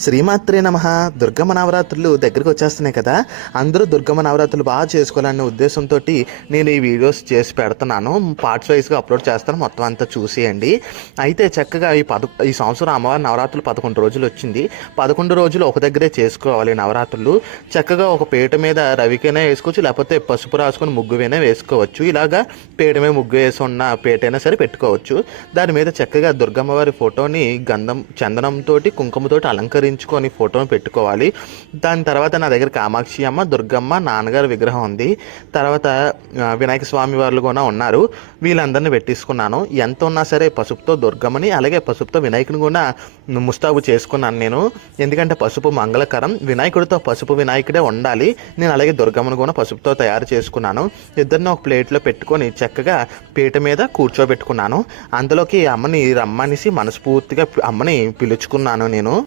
శ్రీమాత్రే నమః. దుర్గమ్మ నవరాత్రులు దగ్గరికి వచ్చేస్తున్నాయి కదా. అందరూ దుర్గమ్మ నవరాత్రులు బాగా చేసుకోవాలనే ఉద్దేశంతో నేను ఈ వీడియోస్ చేసి పెడుతున్నాను. పార్ట్స్ వైజ్గా అప్లోడ్ చేస్తాను, మొత్తం అంతా చూసేయండి. అయితే చక్కగా ఈ సంవత్సరం అమ్మవారి నవరాత్రులు 11 రోజులు వచ్చింది. 11 రోజులు ఒక దగ్గరే చేసుకోవాలి నవరాత్రులు. చక్కగా ఒక పీట మీద రవికైనా వేసుకోవచ్చు, లేకపోతే పసుపు రాసుకొని ముగ్గువైనా వేసుకోవచ్చు. ఇలాగా పీట మీద ముగ్గు వేసి ఉన్న పీటైనా సరే పెట్టుకోవచ్చు. దాని మీద చక్కగా దుర్గమ్మవారి ఫోటోని చందనంతో కుంకుమతోటి అలంకరించుకొని ఫోటోని పెట్టుకోవాలి. దాని తర్వాత నా దగ్గర కామాక్షి అమ్మ, దుర్గమ్మ, నాన్నగారి విగ్రహం ఉంది. తర్వాత వినాయక స్వామి వాళ్ళు కూడా ఉన్నారు. వీళ్ళందరినీ పెట్టించుకున్నాను. ఎంత ఉన్నా సరే పసుపుతో దుర్గమ్మని, అలాగే పసుపుతో వినాయకుని కూడా ముస్తాబు చేసుకున్నాను నేను. ఎందుకంటే పసుపు మంగళకరం, వినాయకుడితో పసుపు వినాయకుడే ఉండాలి. నేను అలాగే దుర్గమ్మను కూడా పసుపుతో తయారు చేసుకున్నాను. ఇద్దరిని ఒక ప్లేట్లో పెట్టుకొని చక్కగా పీట మీద కూర్చోబెట్టుకున్నాను. అందులోకి అమ్మని రమ్మనిసి మనస్ఫూర్తిగా అమ్మని పిలుచుకున్నాను నేను.